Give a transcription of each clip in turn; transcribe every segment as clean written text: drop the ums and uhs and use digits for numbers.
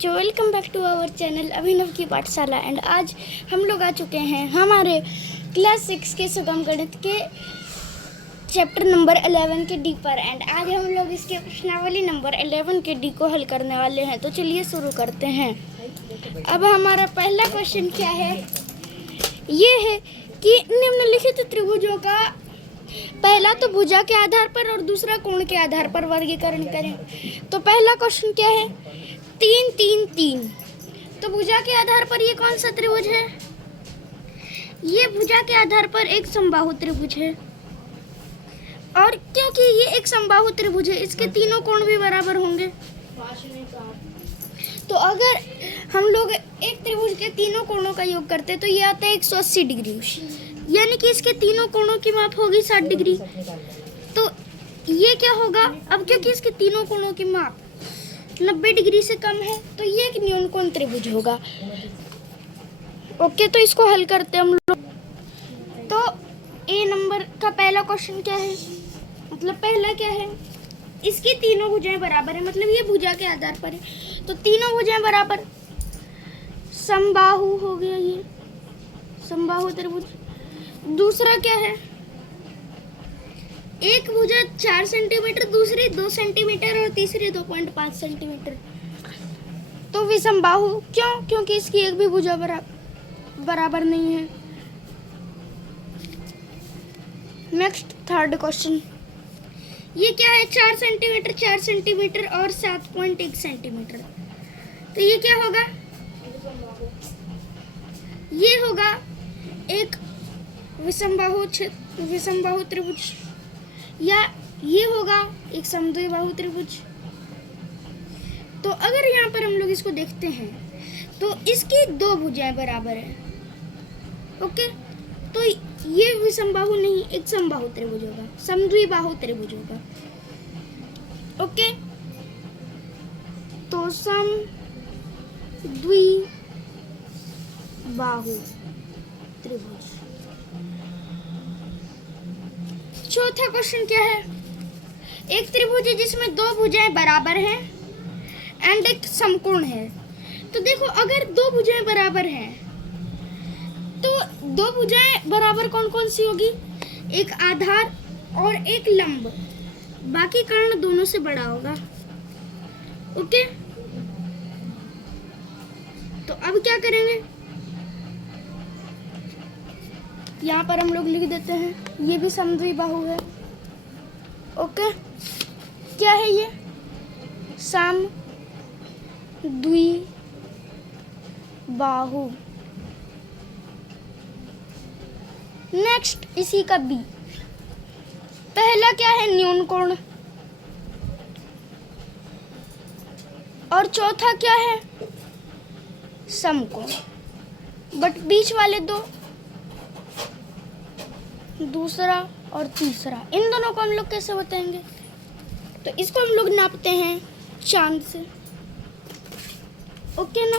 बच्चों, welcome back to our channel Abhinav की पाठशाला। एंड आज हम लोग आ चुके हैं हमारे क्लास 6 के सुगम गणित के चैप्टर नंबर 11 के डी पर। एंड आज हम लोग इसके प्रश्नावली नंबर 11 के डी को हल करने वाले हैं। तो चलिए शुरू करते हैं। अब हमारा पहला क्वेश्चन क्या है, ये है कि निम्नलिखित त्रिभुजों का पहला तो भुजा के आधार पर और दूसरा कोण के आधार पर वर्गीकरण करें। तो पहला क्वेश्चन क्या है, 3 3 3। तो भुजा के आधार पर ये कौन सा त्रिभुज है? ये भुजा के आधार पर एक समबाहु त्रिभुज है। और क्योंकि ये एक समबाहु त्रिभुज है, इसके तीनों कोण भी बराबर होंगे। तो अगर हम लोग एक त्रिभुज के तीनों कोणों का योग करते हैं तो ये आता है 180 डिग्री, यानी कि इसके तीनों कोणों की माप होगी 60 डिग्री। तो ये क्या होगा, अब क्योंकि इसके तीनों कोणों की माप 90 डिग्री से कम है तो ये एक न्यून कोण त्रिभुज होगा। ओके, तो इसको हल करते हैं हम लोग। तो ए नंबर का पहला क्वेश्चन क्या है, मतलब पहला क्या है, इसकी तीनों भुजाएं बराबर है, मतलब ये भुजा के आधार पर है तो तीनों भुजाएं बराबर, समबाहु हो गया, ये समबाहु त्रिभुज। दूसरा क्या है, एक भुजा 4 सेंटीमीटर, दूसरी 2 सेंटीमीटर और तीसरी 2.5 सेंटीमीटर। तो विसमबाहु क्यों? क्योंकि इसकी एक भी भुजा बराबर नहीं है। नेक्स्ट थर्ड क्वेश्चन, ये क्या है, 4 सेंटीमीटर 4 सेंटीमीटर और 7.1 सेंटीमीटर। तो ये क्या होगा, ये होगा एक विसमबाहु त्रिभुज, या ये होगा एक समद्विबाहु त्रिभुज। तो अगर यहाँ पर हम लोग इसको देखते हैं तो इसकी दो भुजाएं बराबर है। ओके, तो ये विसमबाहु नहीं, एक समबाहु त्रिभुज होगा, समद्विबाहु त्रिभुज होगा। ओके, तो समद्विबाहु त्रिभुज। चौथा क्वेश्चन क्या है, एक त्रिभुज है जिसमें दो भुजाएं बराबर हैं एंड एक समकोण है। तो देखो, अगर दो भुजाएं बराबर हैं तो दो भुजाएं बराबर कौन कौन सी होगी, एक आधार और एक लंब, बाकी कर्ण दोनों से बड़ा होगा। ओके, तो अब क्या करेंगे, यहाँ पर हम लोग लिख देते हैं, ये भी समद्विबाहु है। ओके, क्या है ये, समद्विबाहु। नेक्स्ट इसी का बी, पहला क्या है, न्यून कोण, और चौथा क्या है, समकोण। बट बीच वाले दो, दूसरा और तीसरा, इन दोनों को हम लोग कैसे बताएंगे, तो इसको हम लोग नापते हैं चांद से। ओके ना,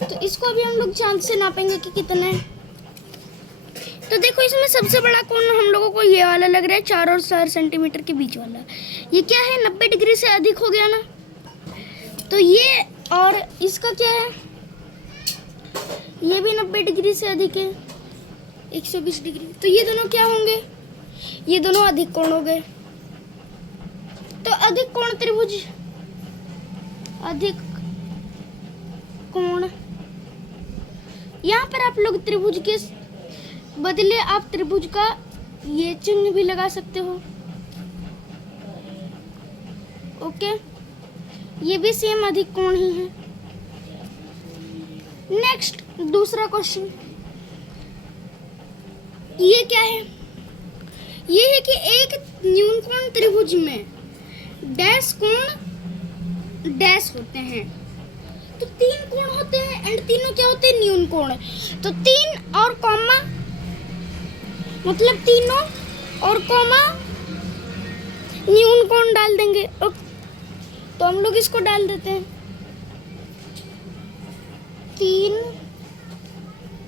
तो इसको अभी हम लोग चांद से नापेंगे कि कितना है। तो देखो, इसमें सबसे बड़ा कोण हम लोगों को ये वाला लग रहा है, 4 और 4 सेंटीमीटर के बीच वाला। ये क्या है, 90 डिग्री से अधिक हो गया ना। तो ये और इसका क्या है, ये भी 90 डिग्री से अधिक है, 120 डिग्री। तो ये दोनों क्या होंगे, ये दोनों अधिक कोण हो गए। तो अधिक कोण त्रिभुज, अधिक कोण, यहाँ पर आप लोग त्रिभुज के बदले आप त्रिभुज का ये चिन्ह भी लगा सकते हो। ओके, ये भी सेम अधिक कोण ही है। नेक्स्ट दूसरा क्वेश्चन, ये क्या है, ये है कि एक न्यून कोण त्रिभुज में डैश कोण डैश होते हैं। तो 3 कोण होते हैं एंड तीनों क्या होते हैं, न्यून कोण। तो 3 और कॉमा, मतलब तीनों और कॉमा न्यून कोण डाल देंगे। तो हम लोग इसको डाल देते हैं,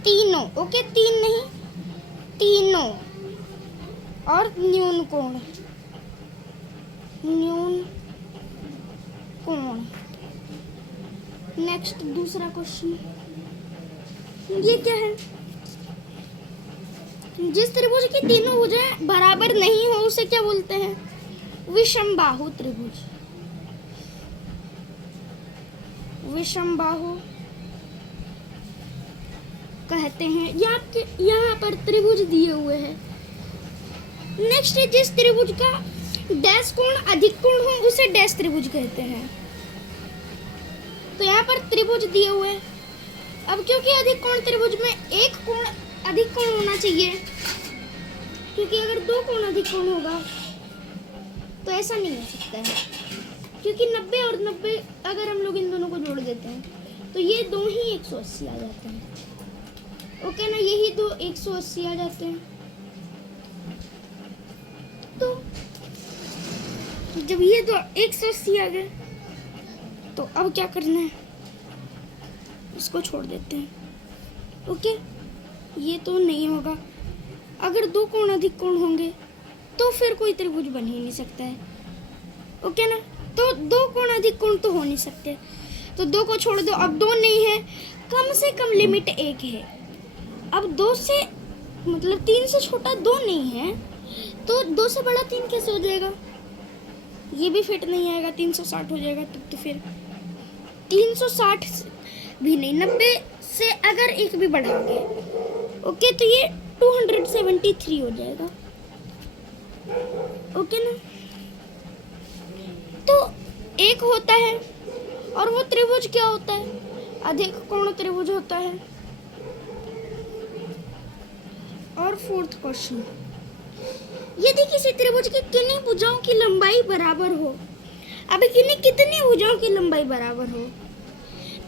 तीनों। ओके, 3 नहीं, तीनों और न्यून कोण, न्यून कोण। नेक्स्ट दूसरा क्वेश्चन, ये क्या है? जिस त्रिभुज की तीनों भुजाएं बराबर नहीं हो उसे क्या बोलते हैं? विषमबाहु त्रिभुज। विषमबाहु कहते हैं। यहाँ पर त्रिभुज दिए हुए हैं। नेक्स्ट है, जिस त्रिभुज का डैश कोण अधिक कोण हो उसे डैश त्रिभुज कहते हैं। तो यहाँ पर त्रिभुज दिए हुए हैं। अब क्योंकि अधिक कोण त्रिभुज में एक कोण अधिक कोण होना चाहिए, क्योंकि अगर दो कोण अधिक कोण होगा तो ऐसा नहीं हो सकता है, क्योंकि 90 और 90 अगर हम लोग इन दोनों को जोड़ देते हैं तो ये दो ही 180 आ जाते हैं। ओके ना, यही दो 180 आ जाते हैं। तो जब ये दो 180 आ गए तो अब क्या करना है? इसको छोड़ देते हैं। ओके, ये तो नहीं होगा। अगर दो कोण अधिक कोण होंगे तो फिर कोई त्रिभुज बन ही नहीं सकता है। ओके ना, तो दो कोण अधिक कोण तो हो नहीं सकते, तो दो को छोड़ दो। अब दो नहीं है, कम से कम लिमिट एक है। अब दो से मतलब 3 से छोटा दो नहीं है, तो 2 से बड़ा 3 कैसे हो जाएगा? ये भी फिट नहीं आएगा, 360 हो जाएगा। तब तो फिर 360 भी नहीं, 90 से अगर एक भी बढ़ाओगे ओके तो ये 273 हो जाएगा। ओके ना, तो एक होता है और वो त्रिभुज क्या होता है? अधिक कोण त्रिभुज होता है। और फोर्थ क्वेश्चन, यदि किसी त्रिभुज की किन्हीं भुजाओं की लंबाई बराबर हो, अब किन्हीं कितनी भुजाओं की लंबाई बराबर हो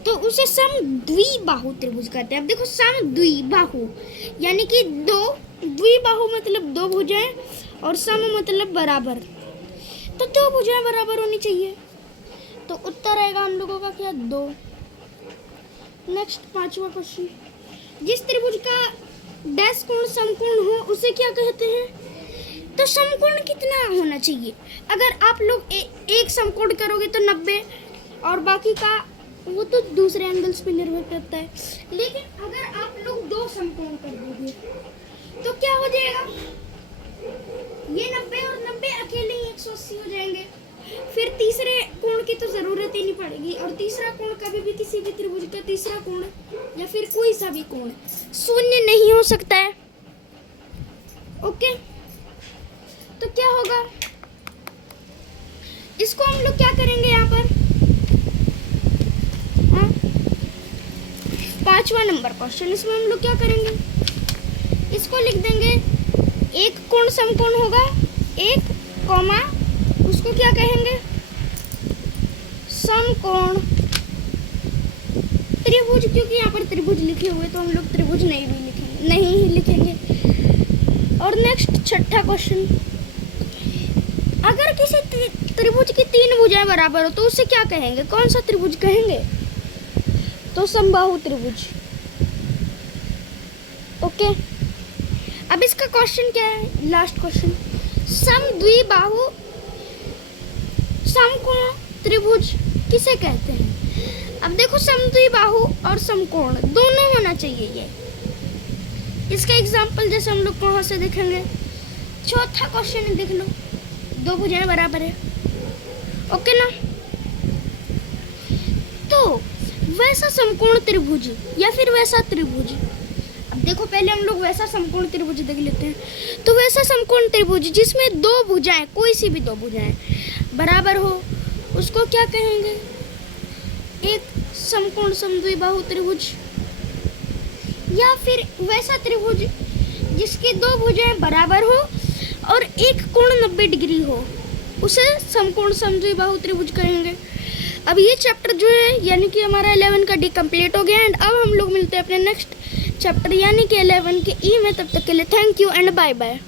तो उसे समद्विबाहु त्रिभुज कहते हैं। अब देखो, समद्विबाहु यानी कि दो, द्विबाहु मतलब दो भुजाएं और सम मतलब बराबर, तो दो भुजाएं बराबर होनी चाहिए। तो उत्तर आएगा हम लोगों का क्या? 2। नेक्स्ट 5वां क्वेश्चन, जिस त्रिभुज का डैश कोण समकोण हो उसे क्या कहते हैं? तो समकोण कितना होना चाहिए? अगर आप लोग एक समकोण करोगे तो 90 और बाकी का वो तो दूसरे एंगल्स पे निर्भर करता है। लेकिन अगर आप लोग दो समकोण कर दोगे तो क्या हो जाएगा? ये 90 और 90 अकेले ही 180 हो जाएंगे। फिर तीसरे कोण की तो जरूरत ही नहीं पड़ेगी। और तीसरा कोण कभी भी किसी भी त्रिभुज का तीसरा कोण या फिर कोई सा भी कोण शून्य नहीं हो सकता है। ओके, तो क्या होगा? इसको हम लोग क्या करेंगे यहाँ पर? 5वां नंबर क्वेश्चन, इसमें हम लोग क्या करेंगे? इसको लिख देंगे, एक कोण समकोण होगा, एक कॉमा उसको क्या कहेंगे? समकोण त्रिभुज। क्योंकि यहाँ पर त्रिभुज लिखे हुए तो हम लोग त्रिभुज नहीं ही लिखेंगे। और नेक्स्ट 6ठा क्वेश्चन, अगर किसी त्रिभुज की 3 भुजाएं बराबर हो तो उसे क्या कहेंगे? कौन सा त्रिभुज कहेंगे? तो समबाहु त्रिभुज। ओके, अब इसका क्वेश्चन क्या है? लास्ट क्वेश्चन, समद्विबाहु समकोण त्रिभुज किसे कहते हैं? अब देखो, समद्विबाहु और समकोण दोनों होना चाहिए ये। इसका एग्जांपल जैसे हम लोग कहाँ से देखेंगे? 4था क्वेश्चन देख लो, दो भुजाएं बराबर है। ओके ना, तो वैसा समकोण त्रिभुज या फिर वैसा त्रिभुज, अब देखो पहले हम लोग वैसा समकोण त्रिभुज देख लेते हैं। तो वैसा समकोण त्रिभुज जिसमें दो भुजाएं, कोई सी भी दो भुजाएं बराबर हो उसको क्या कहेंगे? एक समकोण समद्विबाहु त्रिभुज। या फिर वैसा त्रिभुज जिसकी दो भुजाएं बराबर हो और एक कोण 90 डिग्री हो उसे समकोण समद्विबाहु त्रिभुज कहेंगे। अब ये चैप्टर जो है यानी कि हमारा 11 का डी कंप्लीट हो गया। एंड अब हम लोग मिलते हैं अपने नेक्स्ट चैप्टर यानी कि 11 के ई में। तब तक के लिए thank you and bye bye.